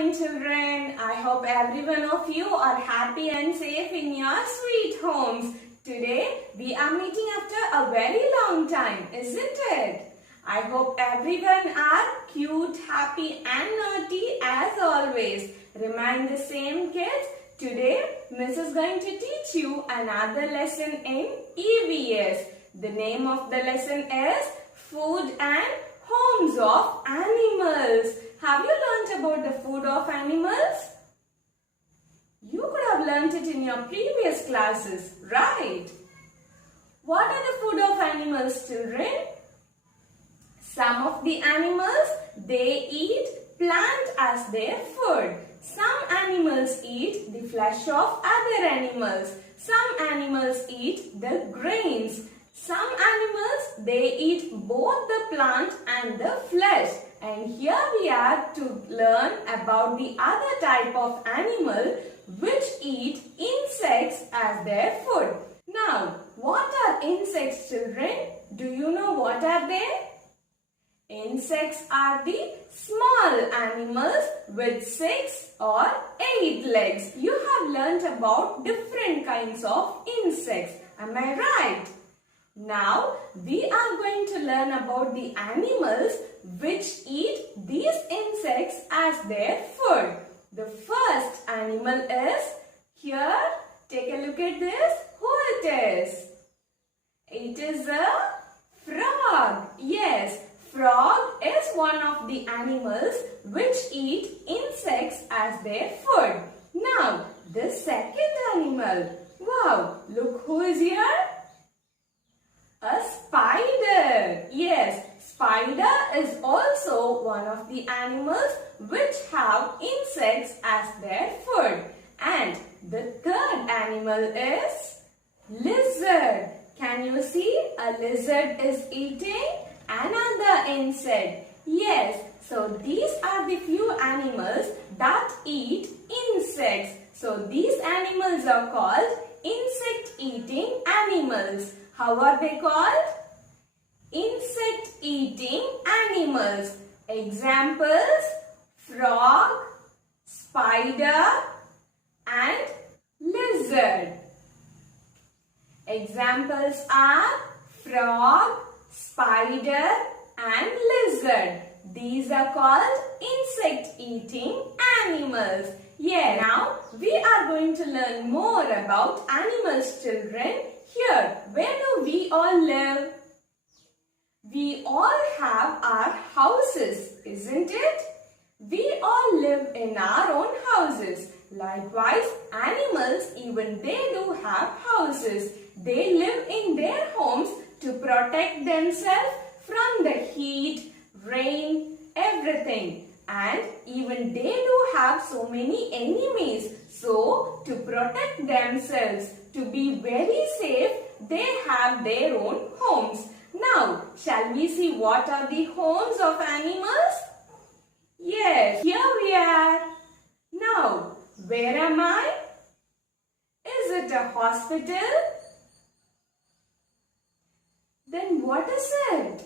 morning, children. I hope every one of you are happy and safe in your sweet homes. Today, we are meeting after a very long time, isn't it? I hope everyone are cute, happy and naughty as always. Remain the same, kids. Today, Miss is going to teach you another lesson in EVS. The name of the lesson is Food and Homes of Animals. Have you learnt about the food of animals? You could have learnt it in your previous classes, right? What are the food of animals, children? Some of the animals, they eat plant as their food. Some animals eat the flesh of other animals. Some animals eat the grains. Some animals, they eat both the plant and the flesh. And here we are to learn about the other type of animal which eat insects as their food. Now, what are insects, children? Do you know what are they? Insects are the small animals with 6 or 8 legs. You have learnt about different kinds of insects. Am I right? Now, we are going to learn about the animals which eat these insects as their food. The first animal is here. Take a look at this. Who it is? It is a frog. Yes, frog is one of the animals which eat insects as their food. Now, the second animal. Wow, look who is here. A spider. Yes, spider is also one of the animals which have insects as their food. And the third animal is lizard. Can you see? A lizard is eating another insect. Yes, so these are the few animals that eat insects. So these animals are called insect-eating animals. How are they called? Insect-eating animals. Examples: frog, spider and lizard. Examples are frog, spider and lizard. These are called insect-eating animals. Yeah, now we are going to learn more about animals, children. Here, where do we all live? We all have our houses, isn't it? We all live in our own houses. Likewise, animals, even they do have houses. They live in their homes to protect themselves from the heat, rain, everything. And even they do have so many enemies. So, to protect themselves, to be very safe, they have their own homes. Now, shall we see what are the homes of animals? Yes, here we are. Now, where am I? Is it a hospital? Then what is it?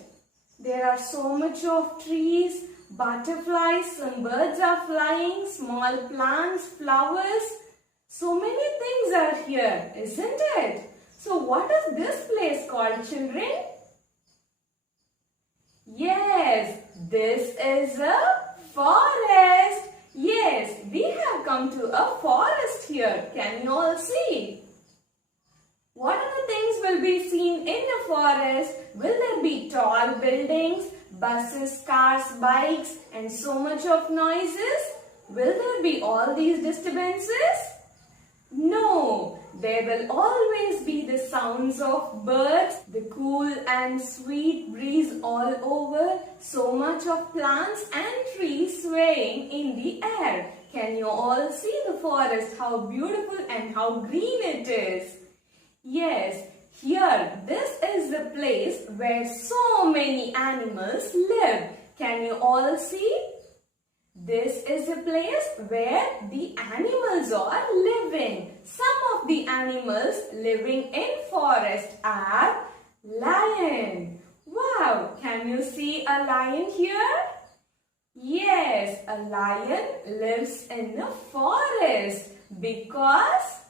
There are so much of trees, butterflies, some birds are flying, small plants, flowers. So many things are here, isn't it? So what is this place called, children? Yes, this is a forest. Yes, we have come to a forest here. Can you all see? What other things will be seen in the forest? Will there be tall buildings, buses, cars, bikes and so much of noises? Will there be all these disturbances? No, there will always be the sounds of birds, the cool and sweet breeze all over, so much of plants and trees swaying in the air. Can you all see the forest, how beautiful and how green it is? Yes, here, this is the place where so many animals live. Can you all see? This is a place where the animals are living. Some of the animals living in forest are lion. Wow, can you see a lion here? Yes, Yes, a lion lives in a forest because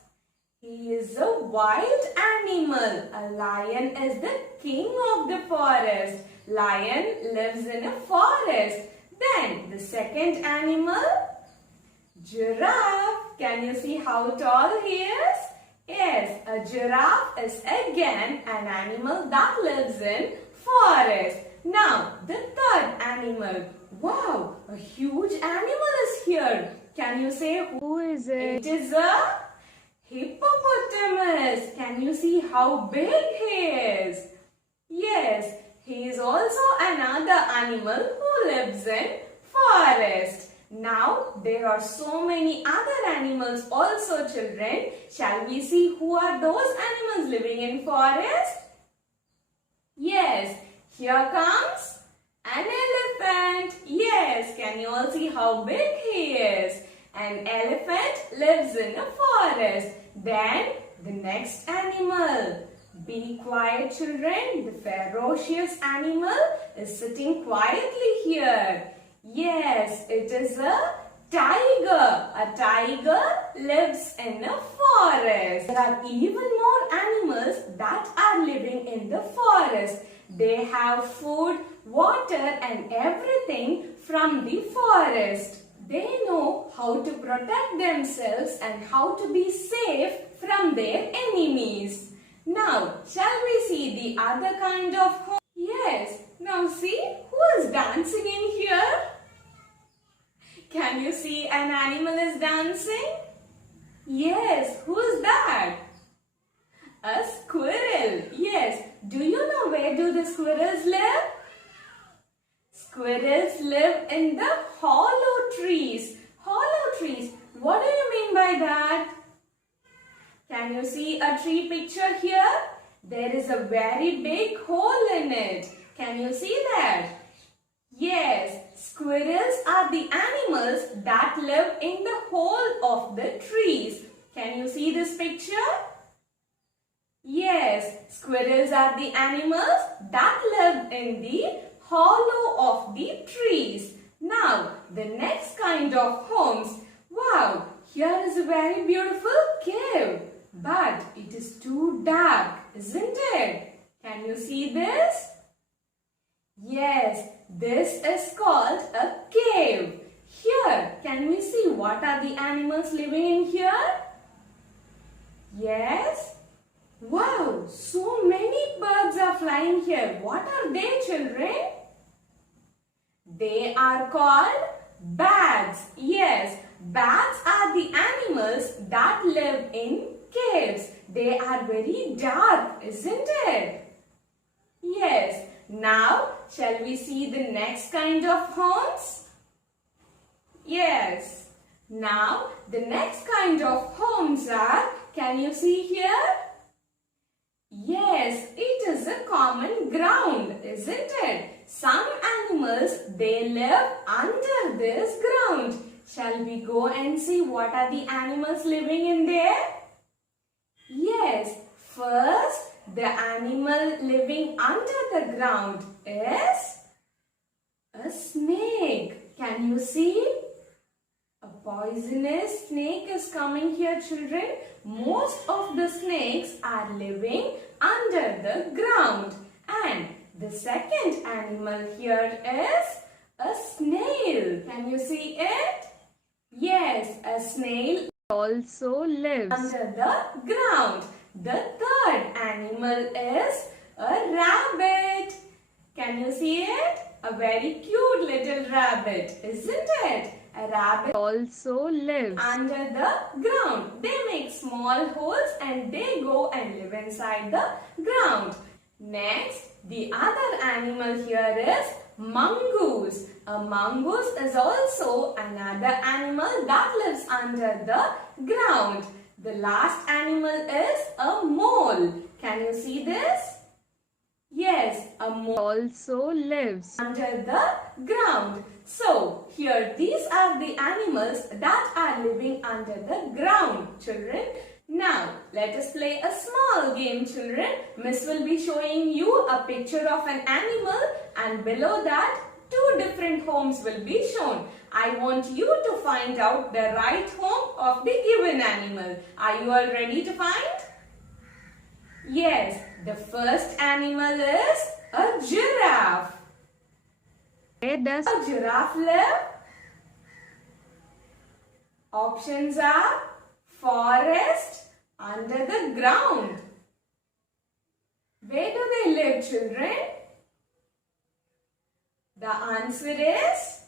he is a wild animal. A lion is the king of the forest. Lion lives in a forest. Then the second animal, giraffe. Can you see how tall he is? Yes, a giraffe is again an animal that lives in forest. Now, the third animal. Wow, a huge animal is here. Can you say who is it? It is a hippopotamus. Can you see how big he is? Yes, he is also another animal who lives in forest. Now, there are so many other animals also, children. Shall we see who are those animals living in forest? Yes, here comes an elephant. Yes, can you all see how big he is? An elephant lives in a forest. Then, the next animal. Be quiet, children. The ferocious animal is sitting quietly here. Yes, it is a tiger. A tiger lives in a forest. There are even more animals that are living in the forest. They have food, water and everything from the forest. They know how to protect themselves and how to be safe from their enemies. Now, shall we see the other kind of home? Yes, now see who is dancing in here? Can you see an animal is dancing? Yes, who is that? A squirrel. Yes, do you know where do the squirrels live? Squirrels live in the hollow trees. Hollow trees, what do you mean by that? Can you see a tree picture here? There is a very big hole in it. Can you see that? Yes, squirrels are the animals that live in the hole of the trees. Can you see this picture? Yes, squirrels are the animals that live in the hollow of the trees. Now, the next kind of homes. Wow, here is a very beautiful cave. But it is too dark, isn't it? Can you see this? Yes, this is called a cave. Here, can we see what are the animals living in here? Yes. Wow, so many birds are flying here. What are they, children? They are called bats. Yes, bats are the animals that live in caves. They are very dark, isn't it? Yes. Now, shall we see the next kind of homes? Yes. Now, the next kind of homes are, can you see here? Yes, it is a common ground, isn't it? Some animals, they live under this ground. Shall we go and see what are the animals living in there? Yes, first, the animal living under the ground is a snake. Can you see? A poisonous snake is coming here, children. Most of the snakes are living under the ground. And the second animal here is a snail. Can you see it? Yes, a snail also lives under the ground. The third animal is a rabbit. Can you see it? A very cute little rabbit, isn't it? A rabbit also lives under the ground. They make small holes and they go and live inside the ground. Next, the other animal here is mongoose. A mongoose is also another animal that lives under the ground. The last animal is a mole. Can you see this? Yes, a mole also lives under the ground. So, here these are the animals that are living under the ground, children. Now, let us play a small game, children. Miss will be showing you a picture of an animal and below that, two different homes will be shown. I want you to find out the right home of the given animal. Are you all ready to find? Yes, the first animal is a giraffe. Where does a giraffe live? Options are forest, under the ground. Where do they live, children? The answer is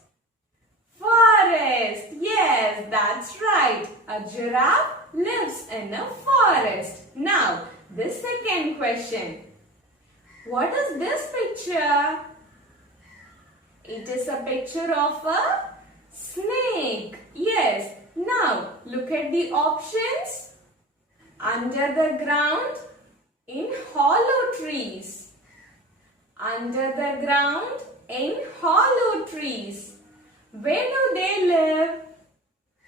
forest. Yes, that's right. A giraffe lives in a forest. Now, the second question. What is this picture? It is a picture of a snake. Yes. Now, look at the options. Under the ground, in hollow trees. Under the ground, in hollow trees. Where do they live?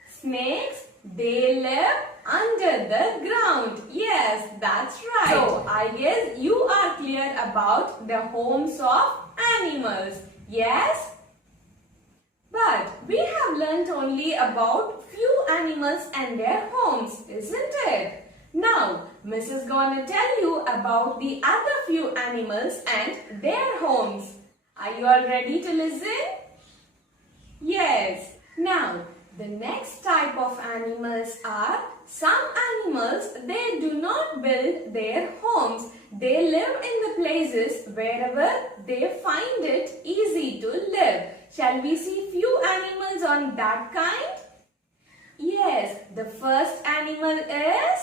Snakes, they live under the ground. Yes, that's right. So, I guess you are clear about the homes of animals. Yes? But we have learnt only about few animals and their homes, isn't it? Now, Miss is gonna tell you about the other few animals and their homes. Are you all ready to listen? Yes. Now, the next type of animals are some animals, they do not build their homes. They live in the places wherever they find it easy to live. Shall we see few animals on that kind? Yes, the first animal is,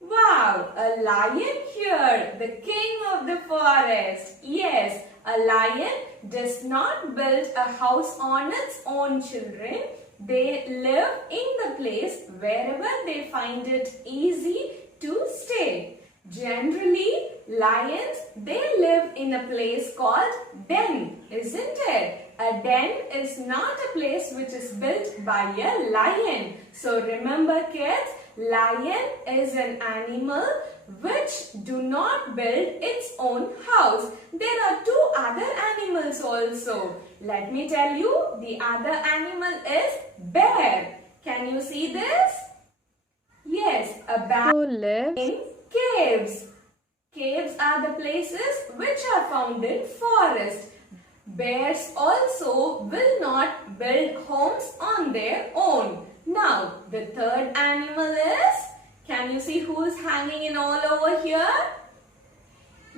wow, a lion here, the king of the forest. Yes, a lion does not build a house on its own, children. They live in the place wherever they find it easy to stay. Generally, lions, they live in a place called den, isn't it? A den is not a place which is built by a lion. So remember kids, lion is an animal which do not build its own house. There are two other animals also. Let me tell you, the other animal is bear. Can you see this? Yes, a bear lives in caves. Caves are the places which are found in forest. Bears also will not build homes on their own. Now, the third animal is, can you see who is hanging in all over here?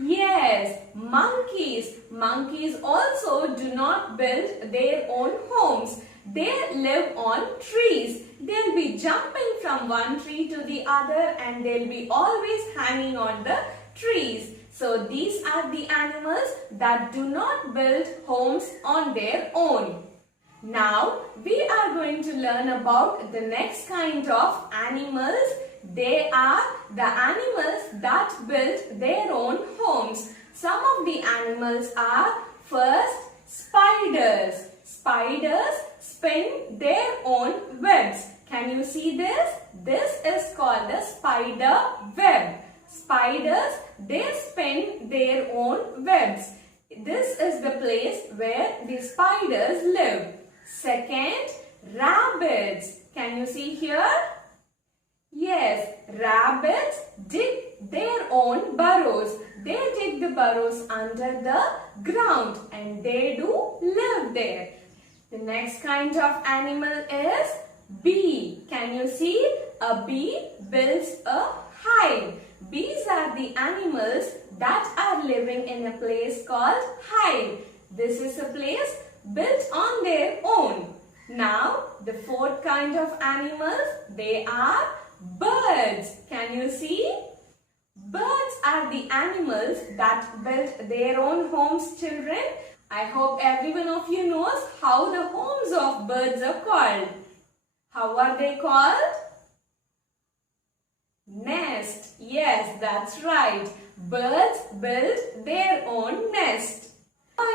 Yes, monkeys. Monkeys also do not build their own homes. They live on trees. They'll be jumping from one tree to the other and they'll be always hanging on the trees. So these are the animals that do not build homes on their own. Now we are going to learn about the next kind of animals. They are the animals that build their own homes. Some of the animals are first spiders. Spiders spin their own webs. Can you see this? This is called a spider web. Spiders, they spin their own webs. This is the place where the spiders live. Second, rabbits. Can you see here? Yes, rabbits dig their own burrows. They dig the burrows under the ground and they do live there. The next kind of animal is bee. Can you see? A bee builds a hive. Bees are the animals that are living in a place called hive. This is a place built on their own. Now, the fourth kind of animals, they are birds. Can you see? Birds are the animals that build their own homes, children. I hope every one of you knows how the homes of birds are called. How are they called? Nest. Yes, that's right. Birds build their own nest.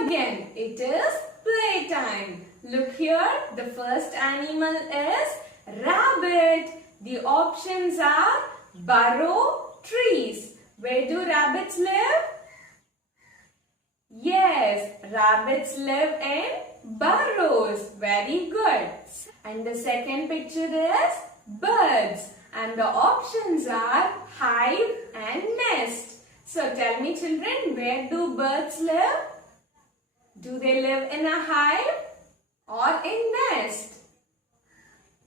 Again, it is playtime. Look here, the first animal is rabbit. The options are burrow, trees. Where do rabbits live? Yes, rabbits live in burrows. Very good. And the second picture is birds. And the options are hive and nest. So tell me children, where do birds live? Do they live in a hive or in nest?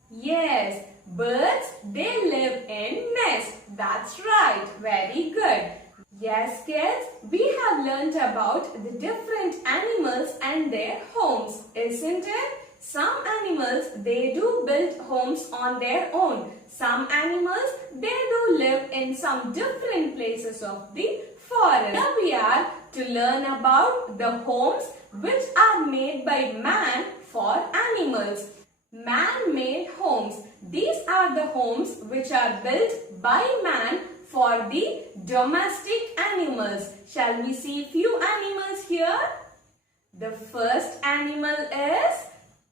Yes, birds, they live in nest. That's right. Very good. Yes, kids, we have learnt about the different animals and their homes, isn't it? Some animals, they do build homes on their own. Some animals, they do live in some different places of the forest. Here we are to learn about the homes which are made by man for animals. Man-made homes. These are the homes which are built by man for the domestic animals. Shall we see few animals here? The first animal is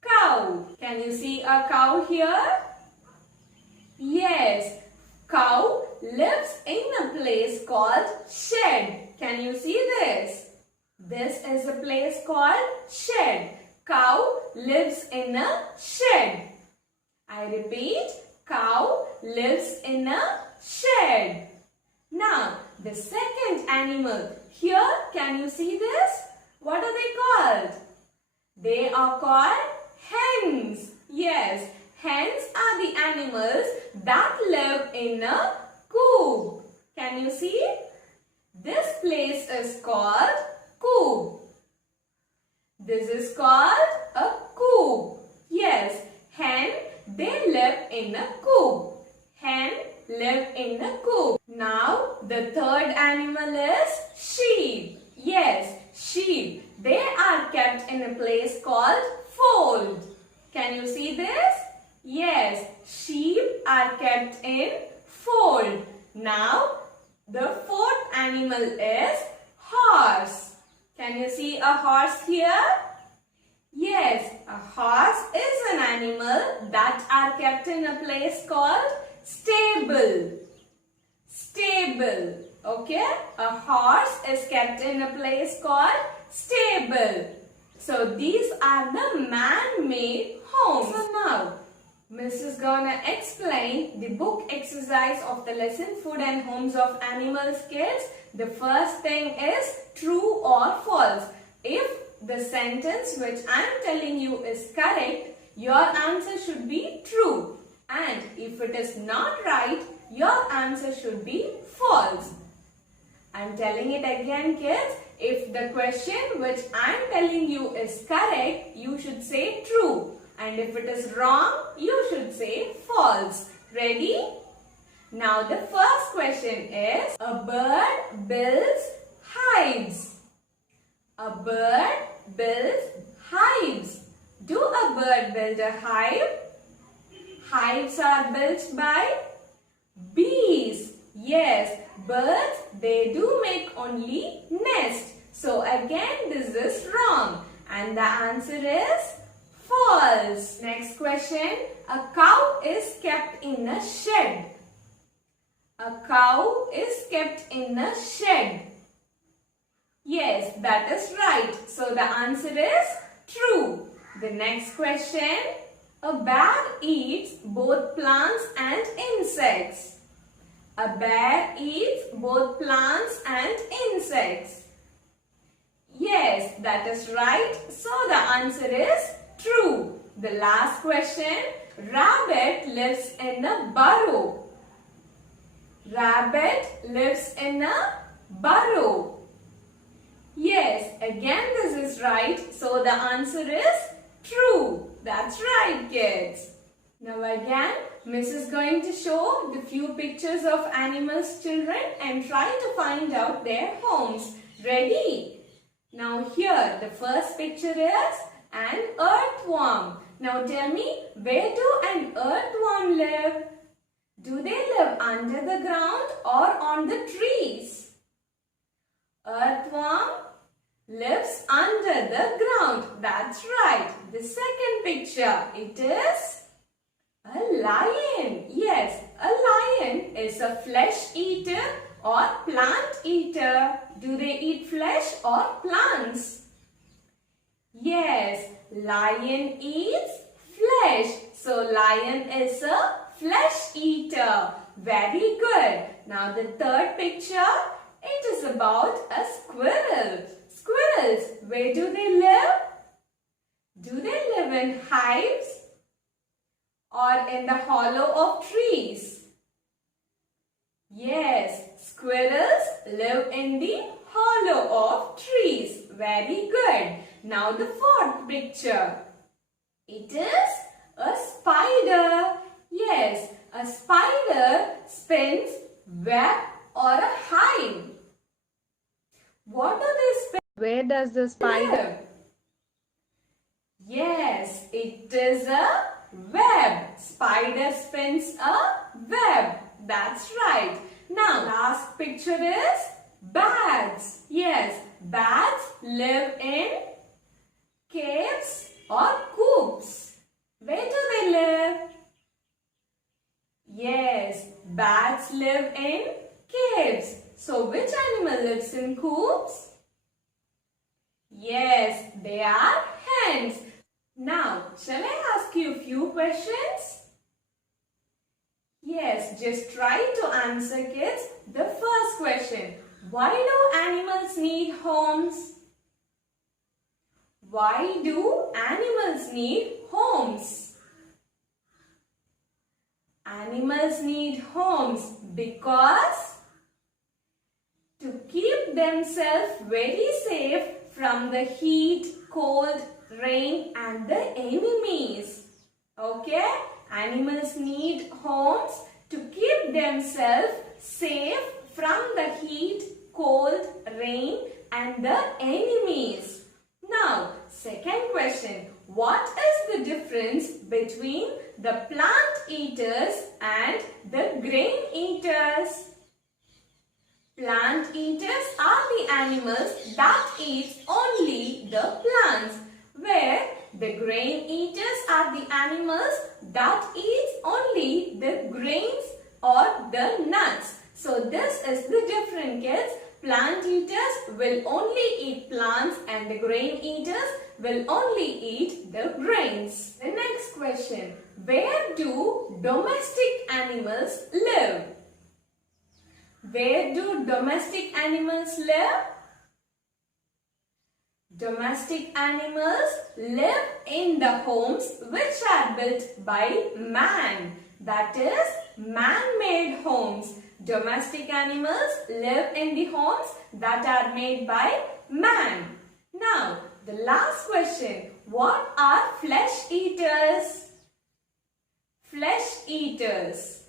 cow. Can you see a cow here? Yes, cow lives in a place called shed. Can you see this? This is a place called shed. Cow lives in a shed. I repeat, cow lives in a shed. Now, the second animal. Here, can you see this? What are they called? They are called hens. Yes, hens are the animals that live in a coop. Can you see? This place is called coop. This is called a coop. Yes, hen, they live in a coop. Hen live in a coop. Now, the third animal is sheep. Yes, sheep. They are kept in a place called fold. Can you see this? Yes, sheep are kept in fold. Now, the fourth animal is horse. Can you see a horse here? Yes, a horse is an animal that are kept in a place called stable. Stable. Okay? A horse is kept in a place called stable. So these are the man-made homes. So now, Miss is gonna explain the book exercise of the lesson Food and Homes of Animals, kids. The first thing is true or false. If the sentence which I am telling you is correct, your answer should be true. And if it is not right, your answer should be false. I am telling it again, kids. If the question which I am telling you is correct, you should say true. And if it is wrong, you should say false. Ready? Now the first question is, a bird builds hives. A bird builds hives. Do a bird build a hive? Hives are built by bees. Yes, birds, they do make only nest. So again, this is wrong. And the answer is false. Next question, a cow is kept in a shed. A cow is kept in a shed. Yes, that is right. So the answer is true. The next question, a bear eats both plants and insects. A bear eats both plants and insects. Yes, that is right. So the answer is true. The last question, rabbit lives in a burrow. Rabbit lives in a burrow. Yes, again this is right. So the answer is true. That's right, kids. Now again, Miss is going to show the few pictures of animals, children, and try to find out their homes. Ready? Now here, the first picture is an earthworm. Now tell me, where do an earthworm live? Do they live under the ground or on the trees? Earthworm lives under the ground. That's right. The second picture, it is a lion. Yes, a lion is a flesh eater or plant eater. Do they eat flesh or plants? Yes, Lion eats flesh. So lion is a flesh eater. Very good. Now the third picture, it is about a squirrel. Squirrels, where do they live? Do they live in hives or in the hollow of trees? Yes, squirrels live in the hollow of trees. Very good. Now the fourth picture. It is a spider. Yes, a spider spins web or a hive. What do they spin? Where does the spider? Yes, it is a web. Spider spins a web. That's right. Now, last picture is bats. Yes, bats live in caves or coops. Where do they live? Yes, bats live in caves. So, which animal lives in coops? Yes, they are hens. Now, shall I ask you a few questions? Yes, just try to answer, kids. The first question. Why do animals need homes? Why do animals need homes? Animals need homes because to keep themselves very safe from the heat, cold, rain and the enemies. Okay? Animals need homes to keep themselves safe from the heat, cold, rain and the enemies. Now, second question. What is the difference between the plant eaters and the grain eaters? Plant eaters are the animals that eat only the plants, where the grain eaters are the animals that eat only the grains or the nuts. So this is the difference, kids. Plant eaters will only eat plants and the grain eaters will only eat the grains. The next question. Where do domestic animals live? Where do domestic animals live? Domestic animals live in the homes which are built by man. That is man-made homes. Domestic animals live in the homes that are made by man. Now, the last question. What are flesh eaters? Flesh eaters.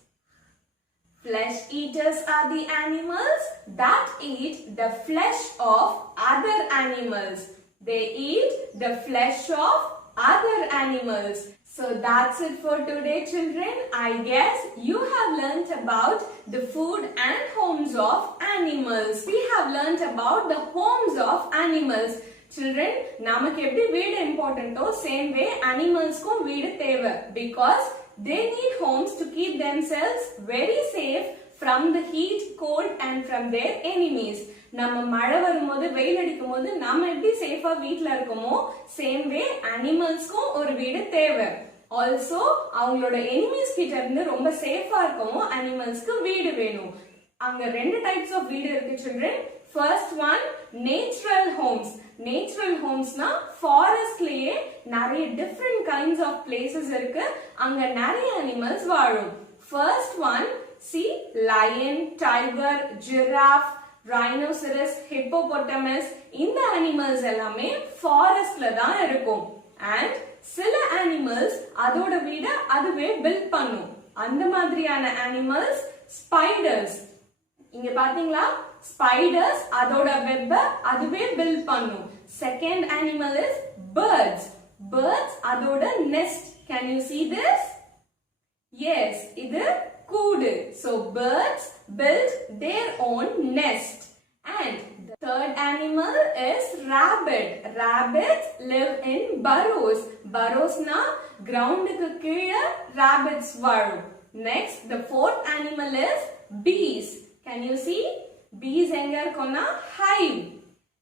Flesh eaters are the animals that eat the flesh of other animals. They eat the flesh of other animals. So that's it for today, children. I guess you have learnt about the food and homes of animals. We have learnt about the homes of animals. Children, namak eppadi veedu important o same way animals ku veedu theva because they need homes to keep themselves very safe from the heat, cold and from their enemies. நம்ம மழை வரும்போது வெயில் அடிக்கும்போது நாம எப்படி சேஃபா வீட்ல இருக்கோமோ சேம் வே அனிமல்ஸ்க்கும் ஒரு வீடு தேவை. ஆல்சோ அவங்களோட எனிமீஸ் கிட்ட இருந்து ரொம்ப சேஃபா இருக்கவும் அனிமல்ஸ்க்கு வீடு வேணும். அங்க ரெண்டு டைப்ஸ் ஆஃப் வீடு இருக்கு children. First one, natural homes. Natural homesனா ஃபாரஸ்ட்லயே நிறைய different kinds of places இருக்கு. அங்க நிறைய அனிமல்ஸ் வாழும். First one, see lion, tiger, giraffe, rhinoceros, hippopotamus. இந்த animals எல்லாமே ஃபாரஸ்ட்ல தான் இருக்கும். And சில animals அதோட வீட அதுவே build பண்ணும். அந்த மாதிரியான animals spiders. இங்க பாத்தீங்களா? Spiders அதோட web அதுவே build பண்ணும். Second animal is birds. Birds அதோட nest. Can you see this? Yes, இது கூடு. So birds build their own nest. And the third animal is rabbit. Rabbits live in burrows. Burrows na ground ku keela rabbits varum. Next, the fourth animal is bees. Can you see? Bees enga irukona hive.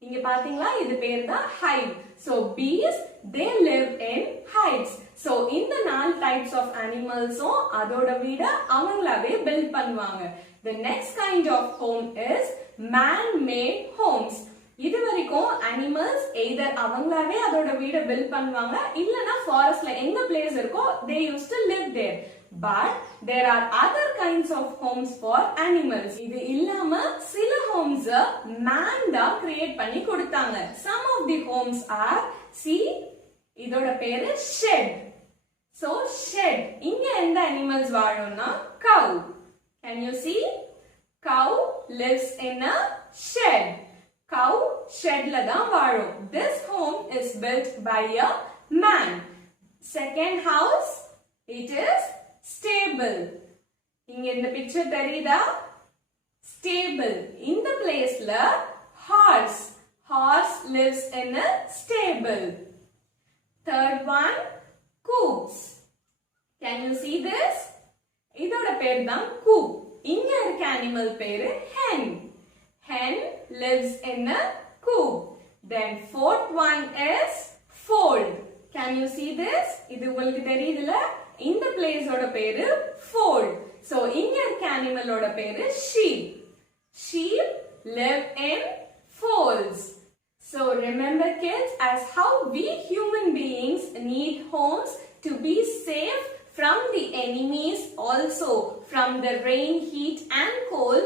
இங்க பாத்தீங்களா இது பேர் தான் hive. So bees they live in heights. So இந்த 4 types of animals அதோட வீட அவங்களாவே build பண்ணுவாங்க. The next kind of home is man-made homes. இது வரைக்கும் animals either அவங்களாவே அதோட வீட build பண்ணுவாங்க இல்லனா forestல எங்க place இருக்கோ they used to live there. But there are other kinds of homes for animals. இது இல்லாம சில homes man தான் create பண்ணி கொடுத்தாங்க. Some of the homes are, see, இதோட பேரு shed. So shed. இங்க எந்த animals வாழும்னா cow. Can you see? Cow lives in a shed. Cow shedல தான் வாழும். This home is built by a man. Second house, it is stable. இங்க இந்த picture தெரியுதா? Stable. இந்த placeல horse. Horse lives in a stable. Third one, coops. Can you see this? இதோட பேர் தான் coop. இங்க இருக்க animal பேரு hen. Hen lives in a coop. Then fourth one is fold. Can you see this? இது உங்களுக்கு தெரியுதுல? இந்த place ஓட பேரு fold. So இங்க இருக்க animal ஓட பேரு sheep. Sheep live in folds. So remember kids, as how we human beings need homes to be safe from the enemies, also from the rain, heat and cold,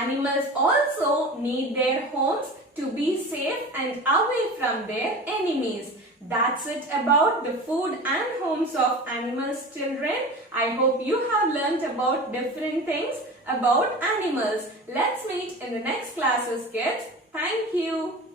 animals also need their homes to be safe and away from their enemies. That's it about the food and homes of animals, children. I hope you have learnt about different things about animals. Let's meet in the next classes, kids. Thank you.